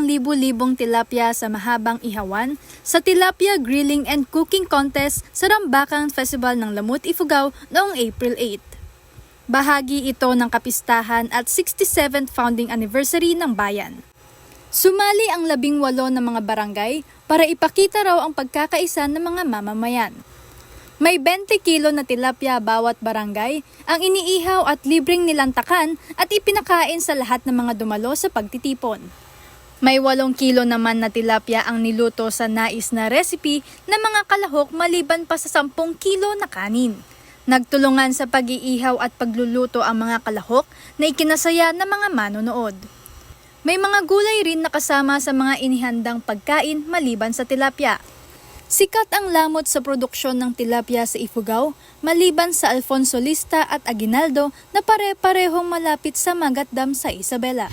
ang libu-libong tilapia sa mahabang ihawan sa Tilapia Grilling and Cooking Contest sa Rambacan Festival ng Lamut, Ifugao noong April 8. Bahagi ito ng kapistahan at 67th founding anniversary ng bayan. Sumali ang 18 na mga barangay para ipakita raw ang pagkakaisa ng mga mamamayan. May 20 kilo na tilapia bawat barangay ang iniihaw at libreng nilantakan at ipinakain sa lahat ng mga dumalo sa pagtitipon. May 8 kilo naman na tilapia ang niluto sa nais na recipe ng mga kalahok maliban pa sa 10 kilo na kanin. Nagtulungan sa pag-iihaw at pagluluto ang mga kalahok na ikinasaya ng mga manonood. May mga gulay rin nakasama sa mga inihandang pagkain maliban sa tilapia. Sikat ang lamot sa produksyon ng tilapia sa Ifugao maliban sa Alfonso Lista at Aguinaldo na pare-parehong malapit sa Magat Dam sa Isabela.